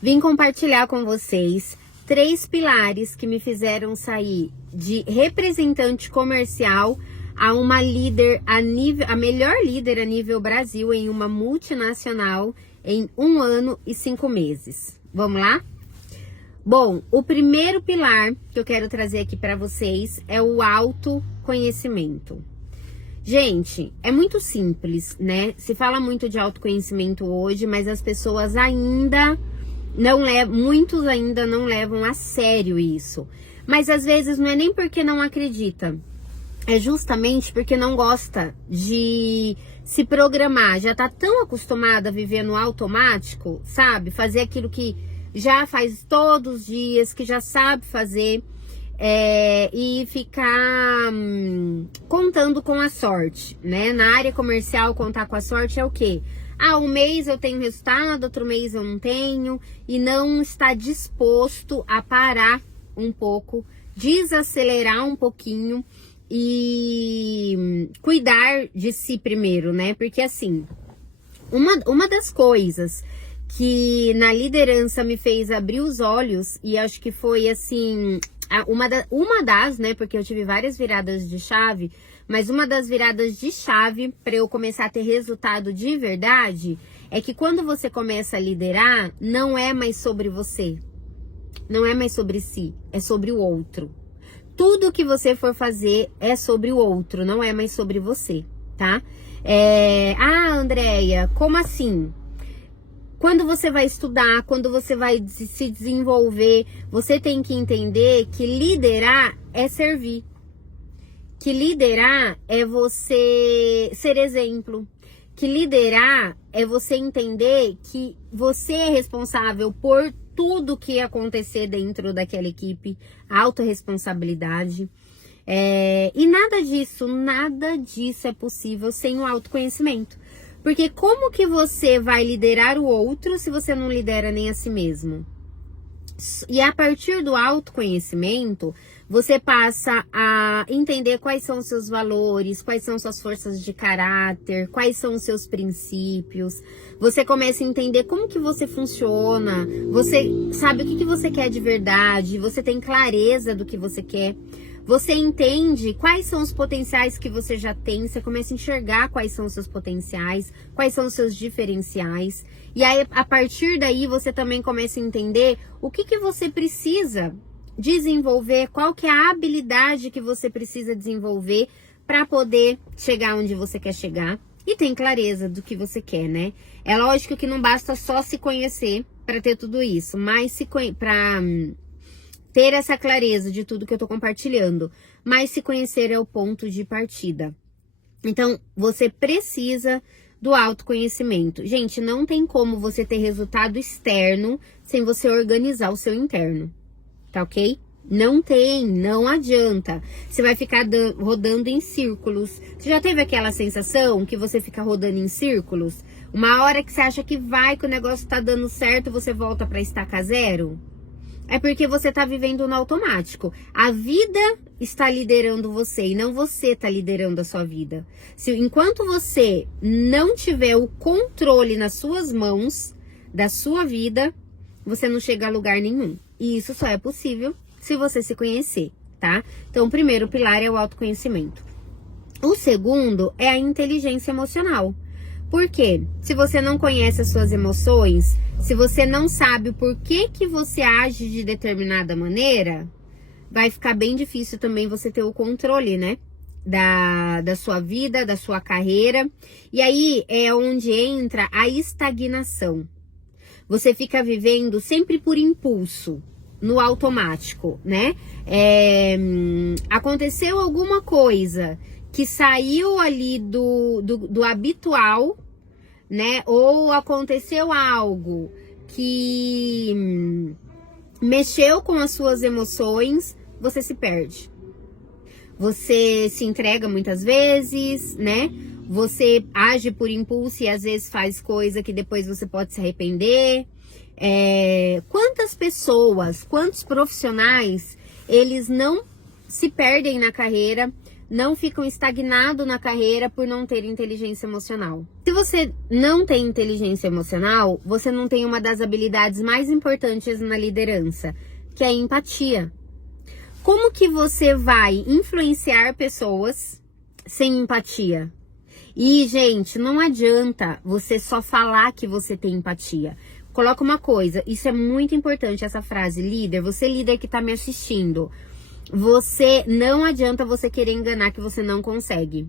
Vim compartilhar com vocês 3 pilares que me fizeram sair de representante comercial a uma líder a melhor líder a nível Brasil em uma multinacional em 1 ano e 5 meses. Vamos lá? Bom, o primeiro pilar que eu quero trazer aqui para vocês é o autoconhecimento. Gente, é muito simples, né? Se fala muito de autoconhecimento hoje, mas as pessoas ainda não levam, muitos ainda não levam a sério isso. Mas às vezes não é nem porque não acredita, é justamente porque não gosta de se programar, já tá tão acostumada a viver no automático, sabe? Fazer aquilo que já faz todos os dias, que já sabe fazer. E ficar contando com a sorte, né? Na área comercial, contar com a sorte é o quê? Um mês eu tenho resultado, outro mês eu não tenho, e não está disposto a parar um pouco, desacelerar um pouquinho e cuidar de si primeiro, né? Porque assim, uma das coisas que na liderança me fez abrir os olhos, e acho que foi assim, uma das, né, porque eu tive várias viradas de chave, mas uma das viradas de chave para eu começar a ter resultado de verdade, é que quando você começa a liderar, não é mais sobre você, não é mais sobre si, é sobre o outro. Tudo que você for fazer é sobre o outro, não é mais sobre você, tá? Andréia, como assim? Quando você vai estudar, quando você vai se desenvolver, você tem que entender que liderar é servir. Que liderar é você ser exemplo. Que liderar é você entender que você é responsável por tudo que acontecer dentro daquela equipe. Autorresponsabilidade. E nada disso é possível sem o autoconhecimento. Porque como que você vai liderar o outro se você não lidera nem a si mesmo? E a partir do autoconhecimento, você passa a entender quais são os seus valores, quais são suas forças de caráter, quais são os seus princípios. Você começa a entender como que você funciona, você sabe o que você quer de verdade, você tem clareza do que você quer. Você entende quais são os potenciais que você já tem, você começa a enxergar quais são os seus potenciais, quais são os seus diferenciais. E aí, a partir daí, você também começa a entender o que você precisa desenvolver, qual que é a habilidade que você precisa desenvolver para poder chegar onde você quer chegar. E tem clareza do que você quer, né? É lógico que não basta só se conhecer para ter tudo isso, mas para ter essa clareza de tudo que eu tô compartilhando, mas se conhecer é o ponto de partida. Então, você precisa do autoconhecimento. Gente, não tem como você ter resultado externo sem você organizar o seu interno, tá ok? Não tem, não adianta. Você vai ficar rodando em círculos. Você já teve aquela sensação que você fica rodando em círculos? Uma hora que você acha que o negócio tá dando certo, você volta pra estaca zero? É porque você tá vivendo no automático. A vida está liderando você e não você tá liderando a sua vida. Enquanto você não tiver o controle nas suas mãos da sua vida, você não chega a lugar nenhum. E isso só é possível se você se conhecer, tá? Então, o primeiro pilar é o autoconhecimento. O segundo é a inteligência emocional. Por quê? Se você não conhece as suas emoções, se você não sabe o porquê que você age de determinada maneira, vai ficar bem difícil também você ter o controle, né? Da sua vida, da sua carreira. E aí é onde entra a estagnação. Você fica vivendo sempre por impulso, no automático, né? Aconteceu alguma coisa que saiu ali do habitual, né? Ou aconteceu algo que mexeu com as suas emoções, você se perde. Você se entrega muitas vezes, né? Você age por impulso e às vezes faz coisa que depois você pode se arrepender. Quantas pessoas, quantos profissionais, eles não se perdem na carreira, não ficam estagnados na carreira por não ter inteligência emocional. Se você não tem inteligência emocional, você não tem uma das habilidades mais importantes na liderança, que é a empatia. Como que você vai influenciar pessoas sem empatia? E, gente, não adianta você só falar que você tem empatia. Coloca uma coisa, isso é muito importante, essa frase, líder, você líder que tá me assistindo. Não adianta você querer enganar que você não consegue.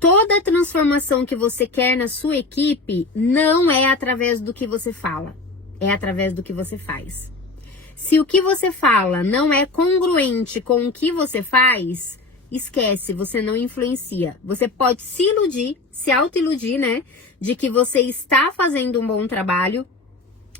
Toda transformação que você quer na sua equipe não é através do que você fala, é através do que você faz. Se o que você fala não é congruente com o que você faz, esquece, você não influencia. Você pode se iludir, se auto-iludir, né? De que você está fazendo um bom trabalho,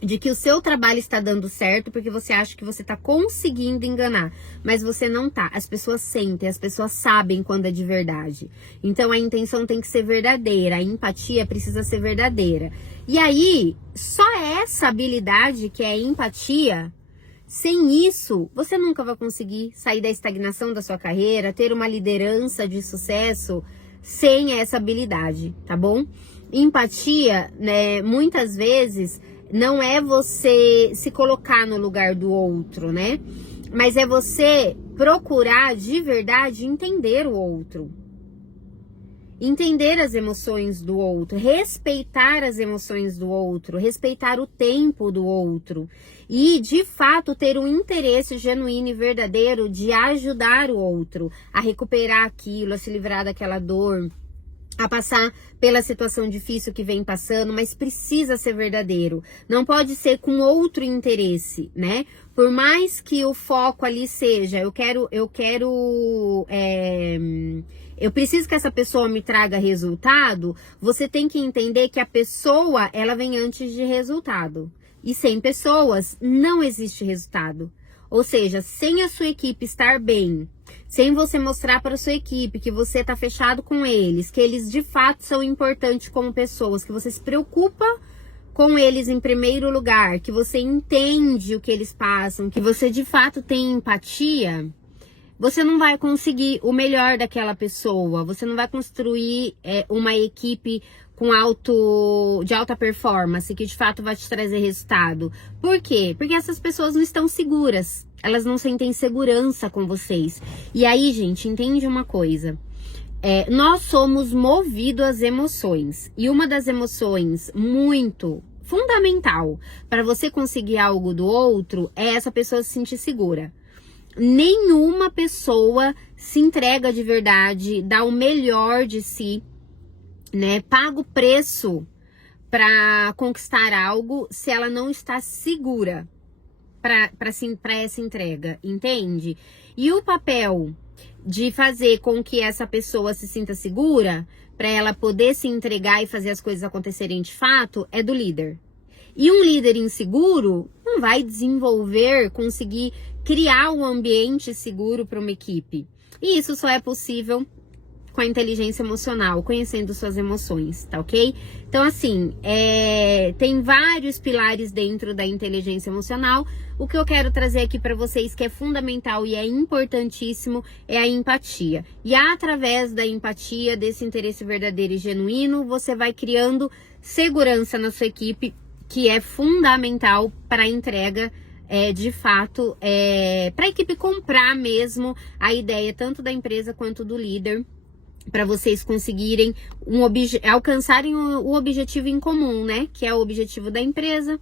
de que o seu trabalho está dando certo, porque você acha que você está conseguindo enganar, mas você não tá. As pessoas sentem, as pessoas sabem quando é de verdade. Então a intenção tem que ser verdadeira, a empatia precisa ser verdadeira. E aí, só essa habilidade que é a empatia, sem isso, você nunca vai conseguir sair da estagnação da sua carreira, ter uma liderança de sucesso sem essa habilidade, tá bom? Empatia, né, muitas vezes não é você se colocar no lugar do outro, né? Mas é você procurar de verdade entender o outro. Entender as emoções do outro, respeitar as emoções do outro, respeitar o tempo do outro e, de fato, ter um interesse genuíno e verdadeiro de ajudar o outro a recuperar aquilo, a se livrar daquela dor, a passar pela situação difícil que vem passando, mas precisa ser verdadeiro. Não pode ser com outro interesse, né? Por mais que o foco ali seja, eu preciso que essa pessoa me traga resultado, você tem que entender que a pessoa, ela vem antes de resultado. E sem pessoas, não existe resultado. Ou seja, sem a sua equipe estar bem, sem você mostrar para a sua equipe que você está fechado com eles, que eles de fato são importantes como pessoas, que você se preocupa com eles em primeiro lugar, que você entende o que eles passam, que você de fato tem empatia, você não vai conseguir o melhor daquela pessoa, você não vai construir uma equipe de alta performance, que de fato vai te trazer resultado. Por quê? Porque essas pessoas não estão seguras, elas não sentem segurança com vocês. E aí, gente, entende uma coisa, nós somos movidos às emoções, e uma das emoções muito fundamental para você conseguir algo do outro é essa pessoa se sentir segura. Nenhuma pessoa se entrega de verdade, dá o melhor de si, né? Paga o preço para conquistar algo se ela não está segura para essa entrega, entende? E o papel de fazer com que essa pessoa se sinta segura, para ela poder se entregar e fazer as coisas acontecerem de fato, é do líder. E um líder inseguro não vai conseguir criar um ambiente seguro para uma equipe. E isso só é possível com a inteligência emocional, conhecendo suas emoções, tá ok? Então, assim, tem vários pilares dentro da inteligência emocional. O que eu quero trazer aqui para vocês, que é fundamental e é importantíssimo, é a empatia. E através da empatia, desse interesse verdadeiro e genuíno, você vai criando segurança na sua equipe, que é fundamental para a entrega, de fato, para a equipe comprar mesmo a ideia tanto da empresa quanto do líder, para vocês conseguirem alcançarem o objetivo em comum, né? Que é o objetivo da empresa,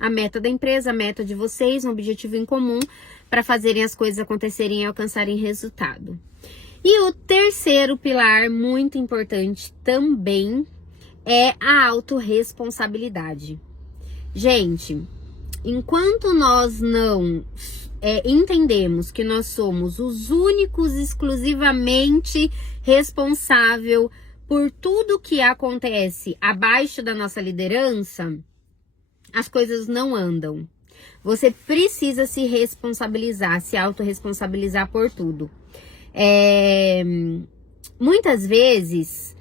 a meta da empresa, a meta de vocês, um objetivo em comum para fazerem as coisas acontecerem e alcançarem resultado. E o terceiro pilar, muito importante também, é a autorresponsabilidade. Gente, enquanto nós não entendemos que nós somos os únicos, exclusivamente responsável por tudo que acontece abaixo da nossa liderança, as coisas não andam. Você precisa se responsabilizar, se autorresponsabilizar por tudo. Muitas vezes,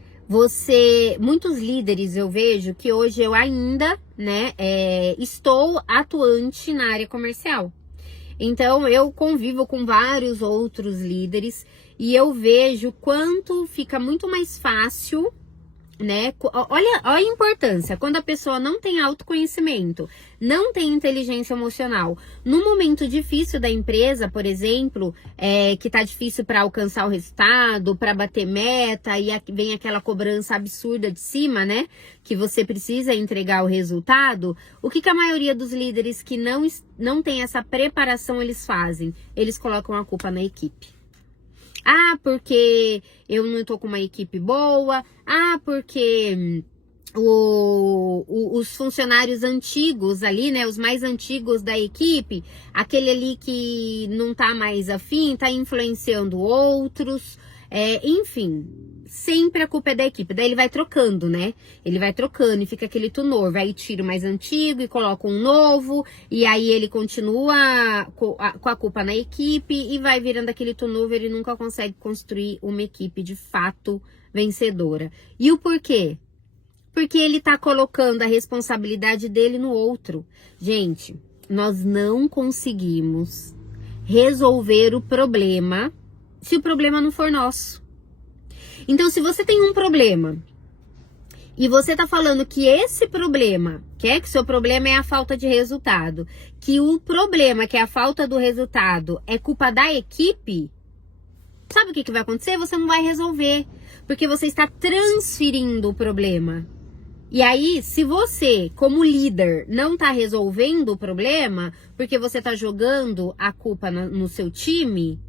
muitos líderes eu vejo que hoje eu ainda, né, estou atuante na área comercial. Então, eu convivo com vários outros líderes e eu vejo quanto fica muito mais fácil, né? Olha a importância, quando a pessoa não tem autoconhecimento, não tem inteligência emocional, no momento difícil da empresa, por exemplo, que tá difícil para alcançar o resultado, para bater meta, e vem aquela cobrança absurda de cima, né? Que você precisa entregar o resultado. O que a maioria dos líderes que não tem essa preparação, eles fazem? Eles colocam a culpa na equipe. Ah, porque eu não tô com uma equipe boa. Ah, porque os funcionários antigos ali, né? Os mais antigos da equipe, aquele ali que não tá mais afim, tá influenciando outros. Enfim, sempre a culpa é da equipe. Daí ele vai trocando, né? Ele vai trocando e fica aquele tunor. Vai e tira o mais antigo e coloca um novo. E aí ele continua com a culpa na equipe e vai virando aquele tunor. Ele nunca consegue construir uma equipe de fato vencedora. E o porquê? Porque ele tá colocando a responsabilidade dele no outro. Gente, nós não conseguimos resolver o problema se o problema não for nosso. Então, se você tem um problema e você tá falando que esse problema, que seu problema é a falta de resultado, que o problema, que é a falta do resultado, é culpa da equipe, sabe o que vai acontecer? Você não vai resolver, porque você está transferindo o problema. E aí, se você, como líder, não tá resolvendo o problema, porque você tá jogando a culpa no seu time,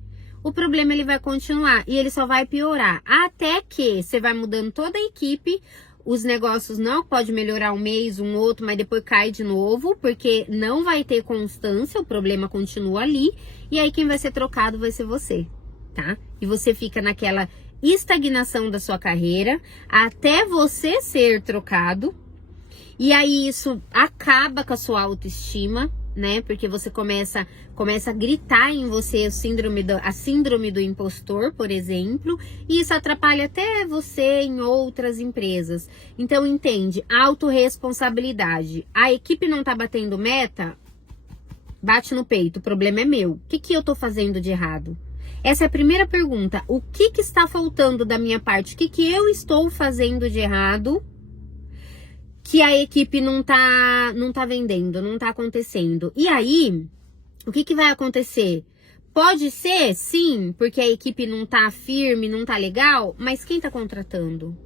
o problema ele vai continuar e ele só vai piorar. Até que você vai mudando toda a equipe, os negócios não pode melhorar um mês, um outro, mas depois cai de novo, porque não vai ter constância, o problema continua ali, e aí quem vai ser trocado vai ser você, tá? E você fica naquela estagnação da sua carreira até você ser trocado, e aí isso acaba com a sua autoestima, né? Porque você começa a gritar em você a síndrome do impostor, por exemplo, e isso atrapalha até você em outras empresas. Então, entende? Autorresponsabilidade. A equipe não tá batendo meta, bate no peito, o problema é meu. O que eu tô fazendo de errado? Essa é a primeira pergunta. O que está faltando da minha parte? O que eu estou fazendo de errado que a equipe não tá vendendo, não tá acontecendo? E aí, o que vai acontecer? Pode ser, sim, porque a equipe não tá firme, não tá legal, mas quem tá contratando?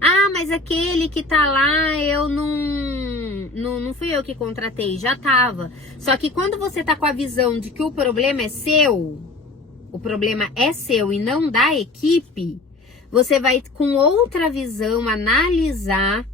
Ah, mas aquele que tá lá, eu não fui eu que contratei, já tava. Só que quando você tá com a visão de que o problema é seu e não da equipe, você vai com outra visão analisar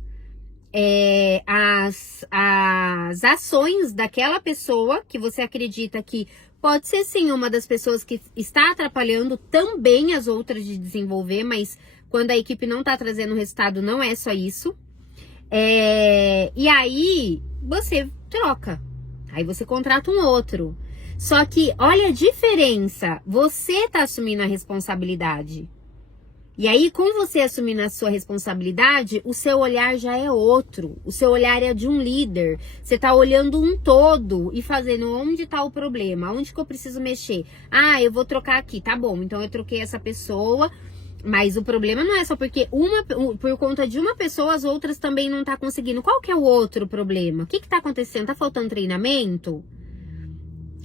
as ações daquela pessoa que você acredita que pode ser sim uma das pessoas que está atrapalhando também as outras de desenvolver, mas quando a equipe não está trazendo resultado, não é só isso. E aí você troca, aí você contrata um outro. Só que olha a diferença, você está assumindo a responsabilidade. E aí, com você assumindo a sua responsabilidade, o seu olhar já é outro. O seu olhar é de um líder. Você tá olhando um todo e fazendo onde tá o problema, onde que eu preciso mexer. Ah, eu vou trocar aqui, tá bom. Então eu troquei essa pessoa, mas o problema não é só porque por conta de uma pessoa, as outras também não tá conseguindo. Qual que é o outro problema? O que tá acontecendo? Tá faltando treinamento?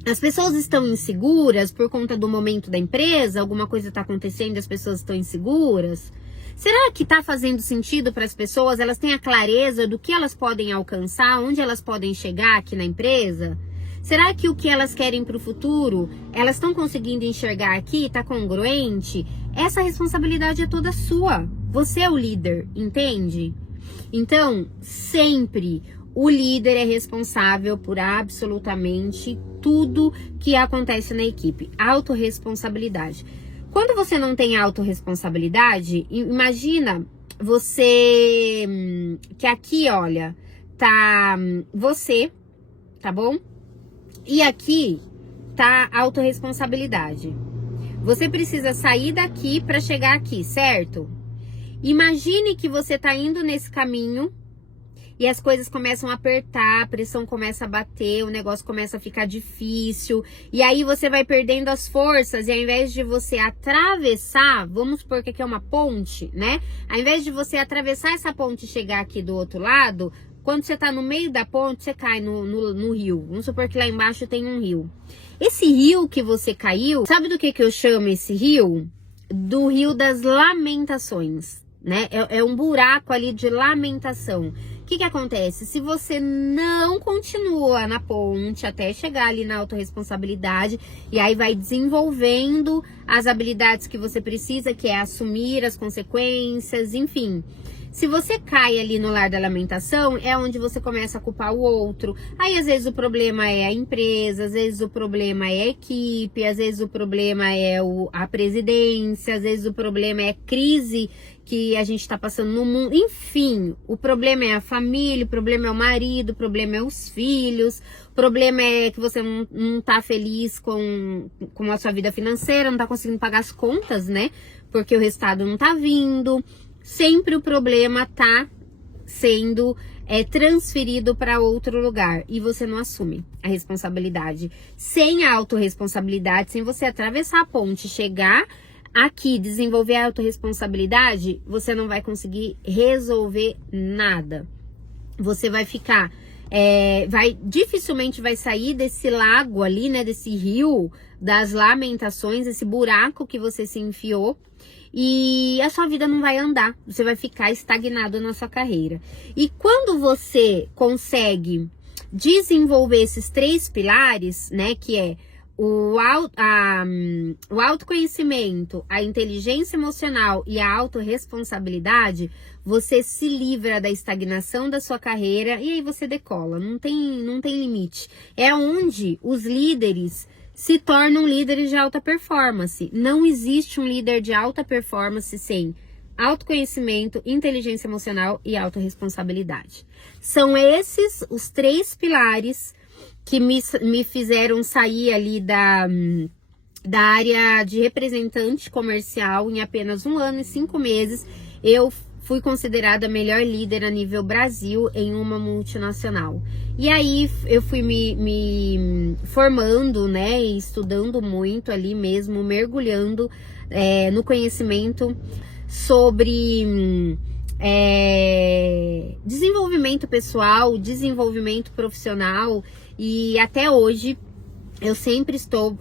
As pessoas estão inseguras por conta do momento da empresa? Alguma coisa está acontecendo e as pessoas estão inseguras? Será que está fazendo sentido para as pessoas? Elas têm a clareza do que elas podem alcançar, onde elas podem chegar aqui na empresa? Será que o que elas querem para o futuro, elas estão conseguindo enxergar aqui? Está congruente? Essa responsabilidade é toda sua. Você é o líder, entende? Então, sempre o líder é responsável por absolutamente tudo que acontece na equipe. Autorresponsabilidade. Quando você não tem autorresponsabilidade, imagina você que aqui, olha, tá você, tá bom? E aqui tá autorresponsabilidade. Você precisa sair daqui para chegar aqui, certo? Imagine que você tá indo nesse caminho e as coisas começam a apertar, a pressão começa a bater, o negócio começa a ficar difícil, e aí você vai perdendo as forças, e ao invés de você atravessar, vamos supor que aqui é uma ponte, né? Ao invés de você atravessar essa ponte e chegar aqui do outro lado, quando você tá no meio da ponte, você cai no rio. Vamos supor que lá embaixo tem um rio. Esse rio que você caiu, sabe do que eu chamo esse rio? Do rio das lamentações, né? É um buraco ali de lamentação. O que acontece? Se você não continua na ponte até chegar ali na autorresponsabilidade, e aí vai desenvolvendo as habilidades que você precisa, que é assumir as consequências, enfim. Se você cai ali no lar da lamentação, é onde você começa a culpar o outro. Aí, às vezes, o problema é a empresa, às vezes o problema é a equipe, às vezes o problema é a presidência, às vezes o problema é a crise que a gente tá passando no mundo. Enfim, o problema é a família, o problema é o marido, o problema é os filhos, o problema é que você não tá feliz com a sua vida financeira, não tá conseguindo pagar as contas, né? Porque o resultado não tá vindo. Sempre o problema tá sendo transferido para outro lugar e você não assume a responsabilidade. Sem a autorresponsabilidade, sem você atravessar a ponte, chegar aqui, desenvolver a autorresponsabilidade, você não vai conseguir resolver nada. Você vai ficar, dificilmente vai sair desse lago ali, né, desse rio das lamentações, esse buraco que você se enfiou. E a sua vida não vai andar, você vai ficar estagnado na sua carreira. E quando você consegue desenvolver esses 3 pilares, né, que é o autoconhecimento, a inteligência emocional e a autorresponsabilidade, você se livra da estagnação da sua carreira e aí você decola, não tem limite. É onde os líderes se tornam líderes de alta performance. Não existe um líder de alta performance sem autoconhecimento, inteligência emocional e autorresponsabilidade. São esses os 3 pilares que me fizeram sair ali da área de representante comercial. Em apenas 1 ano e 5 meses, eu fui considerada a melhor líder a nível Brasil em uma multinacional. E aí eu fui me formando, né, e estudando muito ali mesmo, mergulhando no conhecimento sobre desenvolvimento pessoal, desenvolvimento profissional, e até hoje eu sempre estou,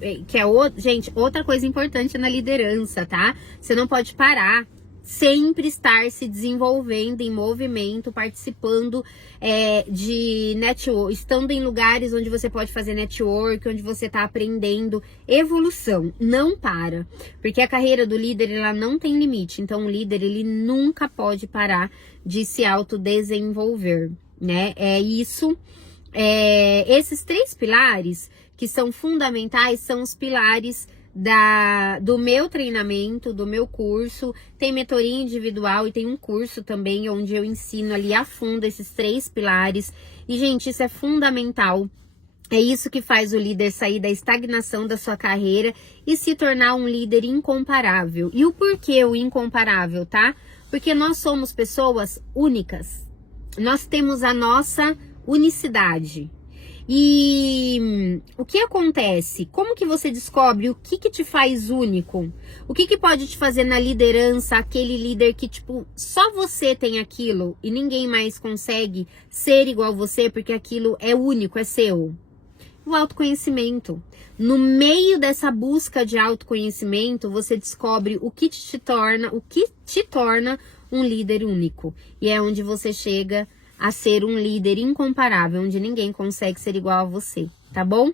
gente, outra coisa importante na liderança, tá? Você não pode parar. Sempre estar se desenvolvendo em movimento, participando de network, estando em lugares onde você pode fazer network, onde você está aprendendo, evolução, não para, porque a carreira do líder, ela não tem limite, então o líder, ele nunca pode parar de se autodesenvolver, né? Esses 3 pilares que são fundamentais, são os pilares do meu treinamento, do meu curso. Tem mentoria individual e tem um curso também onde eu ensino ali a fundo esses 3 pilares. E, gente, isso é fundamental. É isso que faz o líder sair da estagnação da sua carreira e se tornar um líder incomparável. E o porquê o incomparável, tá? Porque nós somos pessoas únicas. Nós temos a nossa unicidade. E o que acontece? Como que você descobre o que te faz único? O que pode te fazer na liderança aquele líder que, tipo, só você tem aquilo e ninguém mais consegue ser igual você porque aquilo é único, é seu? O autoconhecimento. No meio dessa busca de autoconhecimento, você descobre o que te torna um líder único. E é onde você chega a ser um líder incomparável, onde ninguém consegue ser igual a você, tá bom?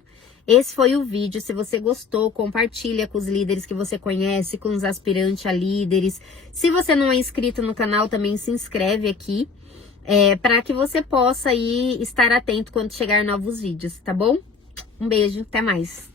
Esse foi o vídeo. Se você gostou, compartilha com os líderes que você conhece, com os aspirantes a líderes. Se você não é inscrito no canal, também se inscreve aqui, para que você possa aí estar atento quando chegar novos vídeos, tá bom? Um beijo, até mais!